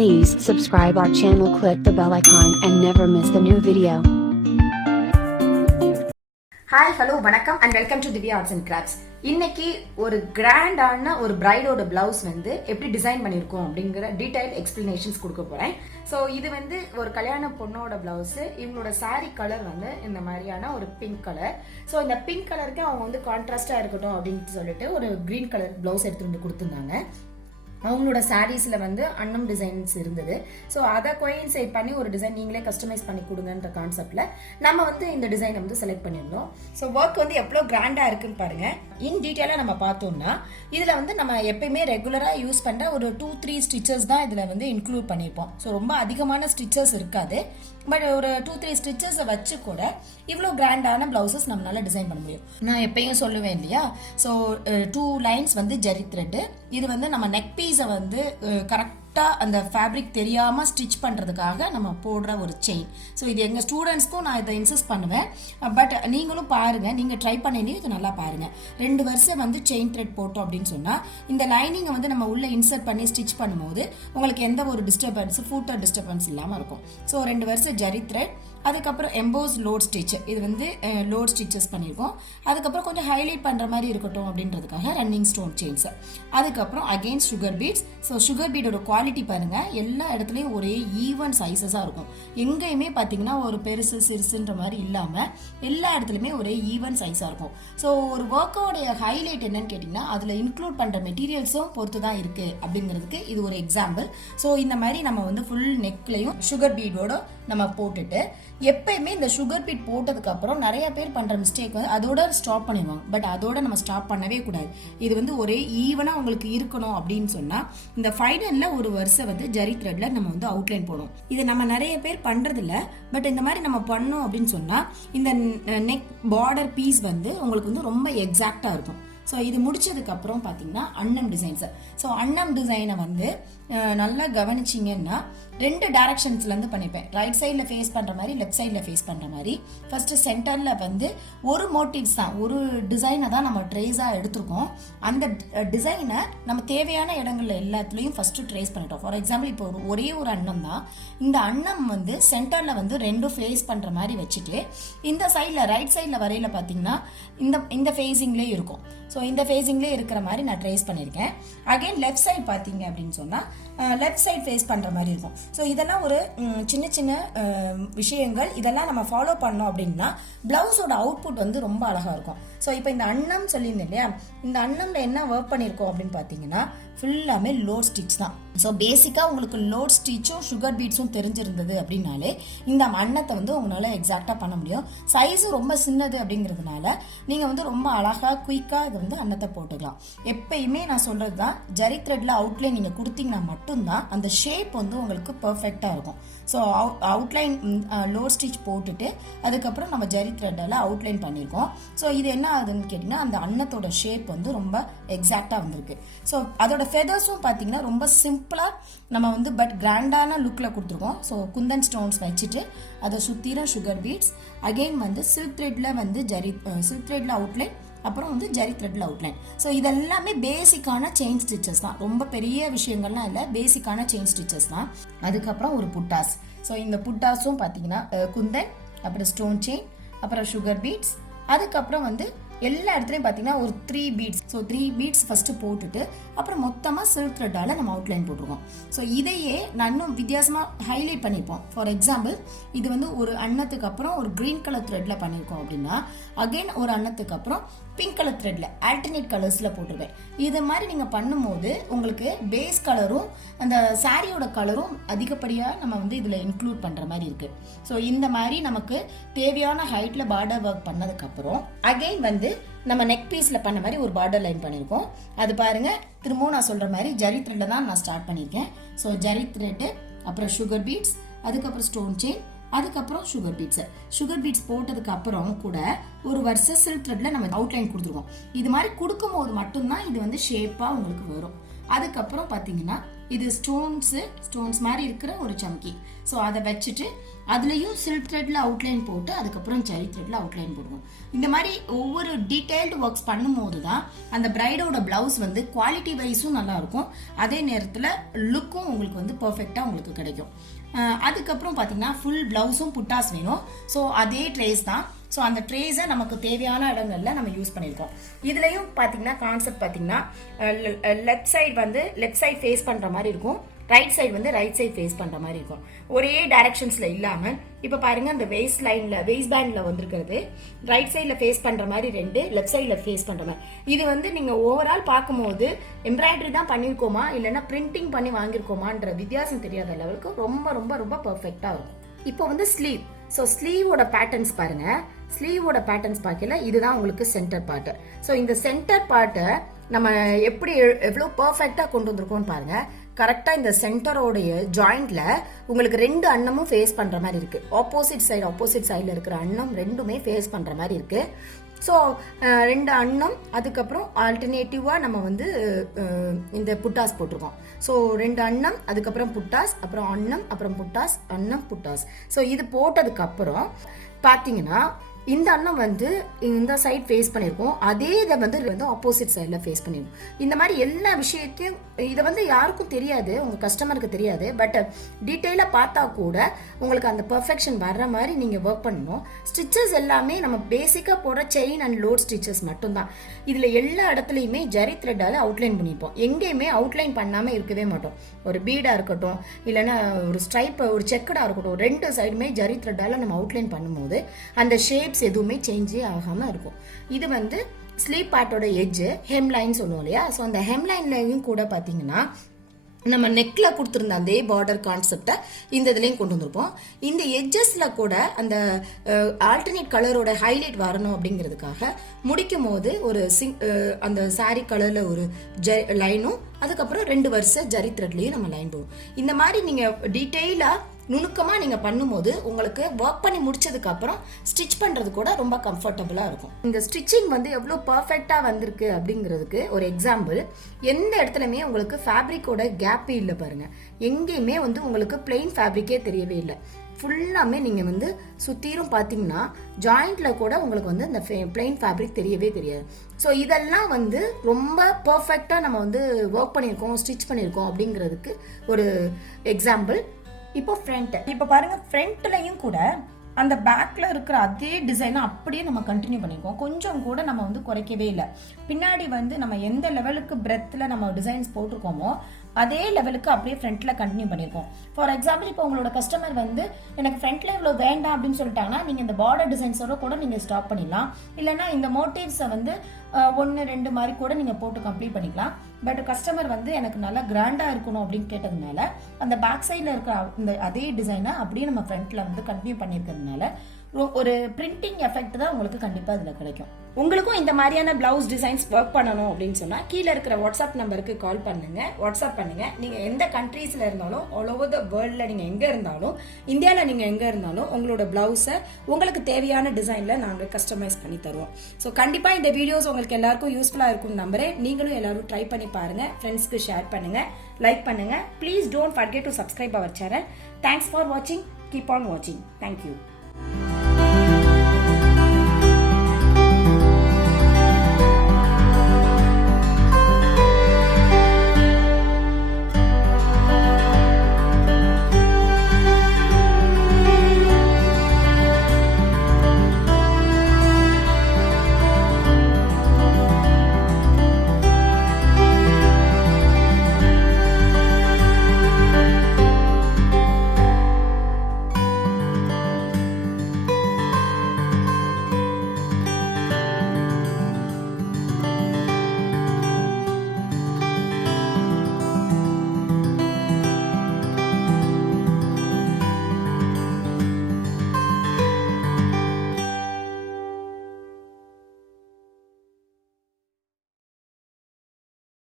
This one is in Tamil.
Please subscribe our channel, click the bell icon and never miss the new video. Hi, hello, vanakkam and welcome to Dhivya Arts and Crafts. இன்னைக்கு ஒரு கிராண்டான ஒரு பிரைடோட பிளவுஸ் வந்து எப்படி டிசைன் பண்ணியிருக்கோம் அப்படிங்கிற டீடைல் எக்ஸ்பிளனேஷன்ஸ் கொடுக்க போறேன். ஸோ இது வந்து ஒரு கல்யாண பொண்ணோட பிளவுஸ். இவங்களோட சாரி கலர் வந்து இந்த மாதிரியான ஒரு பிங்க் கலர். ஸோ இந்த பிங்க் கலருக்கு அவங்க வந்து கான்ட்ராஸ்டா இருக்கட்டும் அப்படின்னு சொல்லிட்டு ஒரு கிரீன் கலர் பிளவுஸ் எடுத்துட்டு வந்து கொடுத்துருந்தாங்க. அவங்களோட சாரீஸில் வந்து அன்னம் டிசைன்ஸ் இருந்தது. ஸோ அதை கோயின்சைட் பண்ணி ஒரு டிசைன் நீங்களே கஸ்டமைஸ் பண்ணி கொடுங்கன்ற கான்செப்டில் நம்ம வந்து இந்த டிசைனை வந்து செலக்ட் பண்ணியிருந்தோம். ஸோ ஒர்க் வந்து எவ்வளோ கிராண்டாக இருக்குன்னு பாருங்கள். இன் டீட்டெயிலாக நம்ம பார்த்தோம்னா இதில் வந்து நம்ம எப்பயுமே ரெகுலராக யூஸ் பண்ணுற ஒரு 2-3 ஸ்டிச்சஸ் தான் இதில் வந்து இன்க்ளூட் பண்ணியிருப்போம். ஸோ ரொம்ப அதிகமான ஸ்டிச்சஸ் இருக்காது. பட் ஒரு 2-3 ஸ்டிச்சஸை வச்சு கூட இவ்வளோ கிராண்டான பிளவுசஸ் நம்மளால டிசைன் பண்ண முடியும். நான் எப்பயும் சொல்லுவேன் இல்லையா, ஸோ 2 லைன்ஸ் வந்து ஜரி த்ரெட்டு. இது வந்து நம்ம நெக் பீஸை வந்து கரெக்டாக அந்த ஃபேப்ரிக் தெரியாமல் ஸ்டிச் பண்ணுறதுக்காக நம்ம போடுற ஒரு செயின். ஸோ இது எங்கள் ஸ்டூடெண்ட்ஸ்க்கும் நான் இதை இன்சிஸ்ட் பண்ணுவேன். பட் நீங்களும் பாருங்கள், நீங்கள் ட்ரை பண்ணி இது நல்லா பாருங்கள். 2 வருஷம் வந்து செயின் த்ரெட் போட்டோம் அப்படின்னு சொன்னால் இந்த லைனிங்கை வந்து நம்ம உள்ளே இன்சர்ட் பண்ணி ஸ்டிச் பண்ணும்போது உங்களுக்கு எந்த ஒரு டிஸ்டர்பன்ஸ், ஃபூட்டர் டிஸ்டர்பன்ஸ் இல்லாமல் இருக்கும். ஸோ 2 வருஷம் ஜரி த்ரெட், அதுக்கப்புறம் எம்போஸ் லோட் ஸ்டிச். இது வந்து லோட் ஸ்டிச்சஸ் பண்ணியிருக்கோம். அதுக்கப்புறம் கொஞ்சம் ஹைலைட் பண்ணுற மாதிரி இருக்கட்டும் அப்படின்றதுக்காக ரன்னிங் ஸ்டோன் செயின்ஸ். அதுக்கப்புறம் again sugar beets. So sugar பீடோட குவாலிட்டி பாருங்கள், எல்லா இடத்துலையும் ஒரே ஈவன் சைஸஸாக இருக்கும். எங்கேயுமே பார்த்தீங்கன்னா ஒரு பெருசு சிறுசுன்ற மாதிரி இல்லாமல் எல்லா இடத்துலையுமே ஒரே ஈவன் சைஸாக இருக்கும். ஸோ ஒரு ஒர்க்கோடைய ஹைலைட் என்னன்னு கேட்டிங்கன்னா அதில் இன்க்ளூட் பண்ணுற மெட்டீரியல்ஸும் பொறுத்து தான் இருக்குது அப்படிங்கிறதுக்கு இது ஒரு எக்ஸாம்பிள். ஸோ இந்த மாதிரி நம்ம வந்து ஃபுல் நெக்லையும் சுகர் பீடோட நம்ம போட்டுட்டு எப்பயுமே இந்த சுகர் பீட் போட்டதுக்கு அப்புறம் நிறைய பேர் பண்ற மிஸ்டேக் வந்து அதோட ஸ்டாப் பண்ணிடுவாங்க. பட் அதோட நம்ம ஸ்டாப் பண்ணவே கூடாது. இது வந்து ஒரே ஈவனா உங்களுக்கு இருக்கணும் அப்படின்னு சொன்னா இந்த ஃபைனல்ல ஒரு வருஷம் வந்து ஜரி த்ரெட்ல நம்ம வந்து அவுட்லைன் போடணும். இது நம்ம நிறைய பேர் பண்றது இல்ல. பட் இந்த மாதிரி நம்ம பண்ணோம் அப்படின்னு சொன்னா இந்த நெக் பார்டர் பீஸ் வந்து உங்களுக்கு வந்து ரொம்ப எக்ஸாக்டா இருக்கும். ஸோ இது முடிச்சதுக்கு அப்புறம் பார்த்தீங்கன்னா அன்னம் டிசைன்ஸ். ஸோ அன்னம் டிசைனை வந்து நல்லா கவனிச்சிங்கன்னா 2 டைரக்ஷன்ஸ்லேருந்து பண்ணிப்பேன். ரைட் சைடில் ஃபேஸ் பண்ணுற மாதிரி, லெஃப்ட் சைடில் ஃபேஸ் பண்ணுற மாதிரி. ஃபர்ஸ்ட் சென்டரில் வந்து ஒரு மோட்டிவ்ஸ் தான், ஒரு டிசைனை தான் நம்ம ட்ரேஸாக எடுத்திருக்கோம். அந்த டிசைனை நம்ம தேவையான இடங்கள்ல எல்லாத்துலேயும் ஃபர்ஸ்ட் ட்ரேஸ் பண்ணிட்டோம். ஃபார் எக்ஸாம்பிள் இப்போ ஒரே ஒரு அன்னம் தான். இந்த அன்னம் வந்து சென்டரில் வந்து 2 ஃபேஸ் பண்ணுற மாதிரி வச்சுட்டு இந்த சைடில் ரைட் சைடில் வரையில் பார்த்தீங்கன்னா இந்த ஃபேஸிங்லேயே இருக்கும். ஸோ இந்த ஃபேஸிங்லேயே இருக்கிற மாதிரி நான் ட்ரேஸ் பண்ணியிருக்கேன். அகைன் லெஃப்ட் சைட் பார்த்தீங்க அப்படின்னு சொன்னால் லெஃப்ட் சைட் ஃபேஸ் பண்ணுற மாதிரி இருக்கும். ஸோ இதெல்லாம் ஒரு சின்ன சின்ன விஷயங்கள். இதெல்லாம் நம்ம ஃபாலோ பண்ணோம் அப்படின்னா பிளவுஸோட அவுட்புட் வந்து ரொம்ப அழகாக இருக்கும். ஸோ இப்போ இந்த அன்னம் சொல்லியிருந்தேன் இல்லையா, இந்த அன்னம்ல என்ன ஒர்க் பண்ணியிருக்கோம் அப்படின்னு பார்த்தீங்கன்னா ஃபுல்லாமே லோட் ஸ்டிச் தான். ஸோ பேசிக்காக உங்களுக்கு லோட் ஸ்டிச்சும் சுகர் பீட்ஸும் தெரிஞ்சிருந்தது அப்படின்னாலே இந்த அன்னத்தை வந்து உங்களால் எக்ஸாக்டாக பண்ண முடியும். சைஸும் ரொம்ப சின்னது அப்படிங்கிறதுனால நீங்கள் வந்து ரொம்ப அழகாக குயிக்காக இதை வந்து அன்னத்தை போட்டுக்கலாம். எப்பயுமே நான் சொல்கிறது தான், ஜரி த்ரெட்டில் அவுட்லைன் நீங்கள் கொடுத்தீங்கன்னா மட்டும்தான் அந்த ஷேப் வந்து உங்களுக்கு பர்ஃபெக்டாக இருக்கும். ஸோ அவுட்லைன் லோட் ஸ்டிச் போட்டுட்டு அதுக்கப்புறம் நம்ம ஜரி த்ரெட்டில் அவுட்லைன் பண்ணியிருக்கோம். ஸோ இது என்ன ஆகுதுன்னு கேட்டிங்கன்னா அந்த அன்னத்தோட ஷேப் வந்து ரொம்ப எக்ஸாக்டாக வந்திருக்கு. ஸோ அதோட ஃபெதர்ஸும் பார்த்தீங்கன்னா ரொம்ப சிம்பிளாக நம்ம வந்து பட் கிராண்டான லுக்கில் கொடுத்துருக்கோம். ஸோ குந்தன் ஸ்டோன்ஸ் வச்சுட்டு அதை சுற்றின சுகர் பீட்ஸ், அகெயின் வந்து சில்க் த்ரெட்டில் வந்து சில்க் த்ரெட்டில் அவுட்லைன், அப்புறம் வந்து ஜரி த்ரெட்டில் அவுட்லைன். ஸோ இதெல்லாமே பேசிக்கான செயின் ஸ்டிச்சஸ் தான். ரொம்ப பெரிய விஷயங்கள்லாம் இல்லை, பேசிக்கான செயின் ஸ்டிச்சஸ் தான். அதுக்கப்புறம் ஒரு புட்டாஸ். ஸோ இந்த புட்டாஸும் பார்த்தீங்கன்னா குந்தன், அப்புறம் ஸ்டோன் செயின், அப்புறம் சுகர் பீட்ஸ், அதுக்கப்புறம் வந்து எல்லா இடத்துலையும் பார்த்தீங்கன்னா ஒரு 3 பீட்ஸ். ஸோ 3 பீட்ஸ் ஃபஸ்ட்டு போட்டுட்டு அப்புறம் மொத்தமாக சில்க் த்ரெட்டால் நம்ம அவுட்லைன் போட்டிருக்கோம். ஸோ இதையே நான் இன்னும் வித்தியாசமாக ஹைலைட் பண்ணியிருப்போம். ஃபார் எக்ஸாம்பிள் இது வந்து ஒரு அன்னத்துக்கு அப்புறம் ஒரு க்ரீன் கலர் த்ரெட்டில் பண்ணியிருக்கோம் அப்படின்னா அகெயின் ஒரு அன்னத்துக்கு அப்புறம் பிங்க் கலர் த்ரெட்டில் ஆல்டர்னேட் கலர்ஸில் போட்டிருப்பேன். இது மாதிரி நீங்கள் பண்ணும்போது உங்களுக்கு பேஸ் கலரும் அந்த சாரியோட கலரும் அதிகப்படியாக நம்ம வந்து இதில் இன்க்ளூட் பண்ணுற மாதிரி இருக்குது. ஸோ இந்த மாதிரி நமக்கு தேவையான ஹைட்டில் பார்டர் ஒர்க் பண்ணதுக்கப்புறம் அகெயின் வந்து நம்ம நெக் பீஸில் பண்ண மாதிரி ஒரு பார்டர் லைன் பண்ணியிருக்கோம். அது பாருங்கள், திரும்பவும் நான் சொல்கிற மாதிரி ஜரி த்ரெட்டில் தான் நான் ஸ்டார்ட் பண்ணியிருக்கேன். ஸோ ஜரி த்ரெட்டு, அப்புறம் சுகர் பீட்ஸ், அதுக்கப்புறம் ஸ்டோன் செயின், அதுக்கப்புறம் சுகர் பீட்ஸ் போட்டதுக்கு அப்புறம் கூட ஒரு வருஷம் சில்க் த்ரெட்ல நம்ம அவுட்லைன் கொடுத்துருக்கோம். இது மாதிரி கொடுக்கும் போது மட்டும்தான் இது வந்து ஷேப்பாக உங்களுக்கு வரும். அதுக்கப்புறம் பார்த்தீங்கன்னா இது ஸ்டோன்ஸ் மாதிரி இருக்கிற ஒரு சம்கி. ஸோ அதை வச்சுட்டு அதுலேயும் சில்க் த்ரெட்ல அவுட்லைன் போட்டு அதுக்கப்புறம் ஜரி த்ரெட்ல அவுட்லைன் போடுவோம். இந்த மாதிரி ஒவ்வொரு டீடைல்டு ஒர்க்ஸ் பண்ணும்போது தான் அந்த பிரைடோட பிளவுஸ் வந்து குவாலிட்டி வைஸும் நல்லா இருக்கும், அதே நேரத்தில் லுக்கும் உங்களுக்கு வந்து பர்ஃபெக்டாக உங்களுக்கு கிடைக்கும். அதுக்கப்புறம் பார்த்தீங்கன்னா ஃபுல் பிளவுஸும் புட்டாஸ் வேணும். ஸோ அதே ட்ரேஸ் தான். ஸோ அந்த ட்ரேஸை நமக்கு தேவையான இடங்கள்ல நம்ம யூஸ் பண்ணியிருக்கோம். இதுலையும் பார்த்தீங்கன்னா கான்செப்ட் பார்த்தீங்கன்னா லெஃப்ட் சைடு ஃபேஸ் பண்ணுற மாதிரி இருக்கும், ரைட் சைடு வந்து ரைட் சைடு ஃபேஸ் பண்ணுற மாதிரி இருக்கும். ஒரே டைரக்ஷன்ஸில் இல்லாமல் இப்போ பாருங்கள் அந்த வெயிஸ்ட் பேண்டில் வந்திருக்கிறது ரைட் சைடில் ஃபேஸ் பண்ணுற மாதிரி 2, லெஃப்ட் சைடில் ஃபேஸ் பண்ணுற மாதிரி. இது வந்து நீங்கள் ஓவரால் பார்க்கும்போது எம்ப்ராய்டரி தான் பண்ணியிருக்கோமா இல்லைன்னா பிரிண்டிங் பண்ணி வாங்கியிருக்கோமான்ற வித்தியாசம் தெரியாத லெவலுக்கு ரொம்ப ரொம்ப ரொம்ப பர்ஃபெக்டாக இருக்கும். இப்போ வந்து ஸ்லீவ். ஸோ ஸ்லீவோட பேட்டர்ன்ஸ் பாருங்க. ஸ்லீவோட பேட்டர்ன்ஸ் பார்க்கல, இதுதான் உங்களுக்கு சென்டர் பார்ட்டு. ஸோ இந்த சென்டர் பார்ட்டை நம்ம எப்படி எவ்வளோ பர்ஃபெக்டாக கொண்டு வந்திருக்கோம்னு பாருங்க. கரெக்டாக இந்த சென்டரோடைய ஜாயிண்ட்ல உங்களுக்கு 2 அன்னமும் ஃபேஸ் பண்ணுற மாதிரி இருக்கு. ஆப்போசிட் சைடில் இருக்கிற அன்னம் ரெண்டுமே ஃபேஸ் பண்ணுற மாதிரி இருக்கு. ஸோ 2 அன்னம், அதுக்கப்புறம் ஆல்டர்னேட்டிவாக நம்ம வந்து இந்த புட்டாஸ் போட்டிருக்கோம். ஸோ 2 அன்னம், அதுக்கப்புறம் புட்டாஸ், அப்புறம் அன்னம், அப்புறம் புட்டாஸ், அன்னம், புட்டாஸ். ஸோ இது போட்டதுக்கப்புறம் பார்த்தீங்கன்னா இந்த அன்னம் வந்து இந்த சைட் ஃபேஸ் பண்ணியிருக்கோம், அதே இதை வந்து ஆப்போசிட் சைடில் ஃபேஸ் பண்ணியிருக்கோம். இந்த மாதிரி எல்லா விஷயத்தையும் இதை வந்து யாருக்கும் தெரியாது, உங்கள் கஸ்டமருக்கு தெரியாது. பட் டீட்டெயிலாக பார்த்தா கூட உங்களுக்கு அந்த பர்ஃபெக்ஷன் வர்ற மாதிரி நீங்கள் ஒர்க் பண்ணணும். ஸ்டிச்சஸ் எல்லாமே நம்ம பேசிக்காக போடுற செயின் அண்ட் லோட் ஸ்டிச்சஸ் மட்டும்தான். இதில் எல்லா இடத்துலையுமே ஜரி த்ரெட்டால் அவுட்லைன் பண்ணியிருப்போம். எங்கேயுமே அவுட்லைன் பண்ணாமல் இருக்கவே மாட்டோம். ஒரு பீடாக இருக்கட்டும், இல்லைன்னா ஒரு ஸ்ட்ரைப், ஒரு செக்கடாக இருக்கட்டும், 2 சைடுமே ஜரி த்ரெட்டால் நம்ம அவுட்லைன் பண்ணும்போது அந்த ஷேப்ஸ் எதுவுமே சேஞ்சே ஆகாமல் இருக்கும். இது வந்து ஸ்லீவ் பார்ட்டோட எட்ஜ் ஹெம்லைன் சொல்லுவோம் இல்லையா. ஸோ அந்த ஹெம்லைன்லையும் கூட பார்த்தீங்கன்னா நம்ம நெக்ல கொடுத்துருந்த அதே பார்டர் கான்செப்டை இந்த இதுலையும் கொண்டு வந்திருப்போம். இந்த எட்ஜஸ்ல கூட அந்த ஆல்டர்னேட் கலரோட ஹைலைட் வரணும் அப்படிங்கிறதுக்காக முடிக்கும் போது ஒரு அந்த சாரி கலர்ல ஒரு லைனும், அதுக்கப்புறம் 2 வரிசை ஜரி த்ரெட்லையும் நம்ம லைன் போடுவோம். இந்த மாதிரி நீங்க டீட்டெயிலா நுணுக்கமா நீங்க பண்ணும்போது உங்களுக்கு ஒர்க் பண்ணி முடிச்சதுக்கு அப்புறம் ஸ்டிச் பண்றது கூட ரொம்ப கம்ஃபர்டபுளா இருக்கும். இந்த ஸ்டிச்சிங் வந்து எவ்வளவு பர்ஃபெக்டா வந்திருக்கு அப்படிங்கிறதுக்கு ஒரு எக்ஸாம்பிள், எந்த இடத்துலயுமே உங்களுக்கு ஃபேப்ரிக்கோட கேப்பே இல்லை பாருங்க. எங்கேயுமே வந்து உங்களுக்கு பிளெயின் ஃபேப்ரிக்கே தெரியவே இல்லை. ஃபுல்லாமே நீங்கள் வந்து சுற்றிலும் பார்த்தீங்கன்னா ஜாயிண்ட்ல கூட உங்களுக்கு வந்து இந்த பிளெயின் ஃபேப்ரிக் தெரியவே தெரியாது. ஸோ இதெல்லாம் வந்து ரொம்ப பர்ஃபெக்டாக நம்ம வந்து ஒர்க் பண்ணியிருக்கோம், ஸ்டிச் பண்ணியிருக்கோம் அப்படிங்கிறதுக்கு ஒரு எக்ஸாம்பிள். இப்போ ஃப்ரண்ட், இப்போ பாருங்க ஃப்ரண்ட்லையும் கூட அந்த பேக்ல இருக்கிற அதே டிசைனை அப்படியே நம்ம கண்டினியூ பண்ணியிருக்கோம். கொஞ்சம் கூட நம்ம வந்து குறைக்கவே இல்லை. பின்னாடி வந்து நம்ம எந்த லெவலுக்கு பிரெத்ல நம்ம டிசைன்ஸ் போட்டிருக்கோமோ அதே லெவலுக்கு அப்படியே ஃப்ரண்ட்ல கண்டினியூ பண்ணியிருக்கோம். ஃபார் எக்ஸாம்பிள் இப்போ உங்களோட கஸ்டமர் வந்து எனக்கு ஃப்ரண்ட்ல இவ்வளோ வேண்டாம் அப்படின்னு சொல்லிட்டாங்கன்னா நீங்கள் இந்த பார்டர் டிசைன்ஸோட கூட நீங்கள் ஸ்டாப் பண்ணிடலாம். இல்லைன்னா இந்த மோட்டிவ்ஸை வந்து 1, 2 மாதிரி கூட நீங்கள் போட்டு கம்ப்ளீட் பண்ணிக்கலாம். பட் கஸ்டமர் வந்து எனக்கு நல்லா கிராண்டாக இருக்கணும் அப்படின்னு கேட்டதுனால அந்த பேக் சைடில் இருக்கிற இந்த அதே டிசைனை அப்படியே நம்ம ஃப்ரண்ட்ல வந்து கண்டினியூ பண்ணியிருக்கிறதுனால ஒரு பிரிண்டிங் எஃபெக்ட் தான் உங்களுக்கு கண்டிப்பாக இதில் கிடைக்கும். உங்களுக்கும் இந்த மாதிரியான பிளவுஸ் டிசைன்ஸ் ஒர்க் பண்ணணும் அப்படின்னு சொன்னால் கீழே இருக்கிற வாட்ஸ்அப் நம்பருக்கு கால் பண்ணுங்க, வாட்ஸ்அப் பண்ணுங்க. நீங்கள் எந்த கண்ட்ரீஸில் இருந்தாலும், ஆல் ஓவர் த வேர்ல்டில் நீங்கள் எங்கே இருந்தாலும், இந்தியாவில் நீங்கள் எங்கே இருந்தாலும் உங்களோட பிளவுஸை உங்களுக்கு தேவையான டிசைனில் நாங்கள் கஸ்டமைஸ் பண்ணி தருவோம். ஸோ கண்டிப்பாக இந்த வீடியோஸ் உங்களுக்கு எல்லாருக்கும் யூஸ்ஃபுல்லாக இருக்கும்னு நம்புறேன். நீங்களும் எல்லாரும் ட்ரை பண்ணி பாருங்க, ஃப்ரெண்ட்ஸ்க்கு ஷேர் பண்ணுங்க, லைக் பண்ணுங்க. Please don't forget to subscribe our channel. Thanks for வாட்சிங். கீப் ஆன் வாட்சிங். தேங்க்யூ.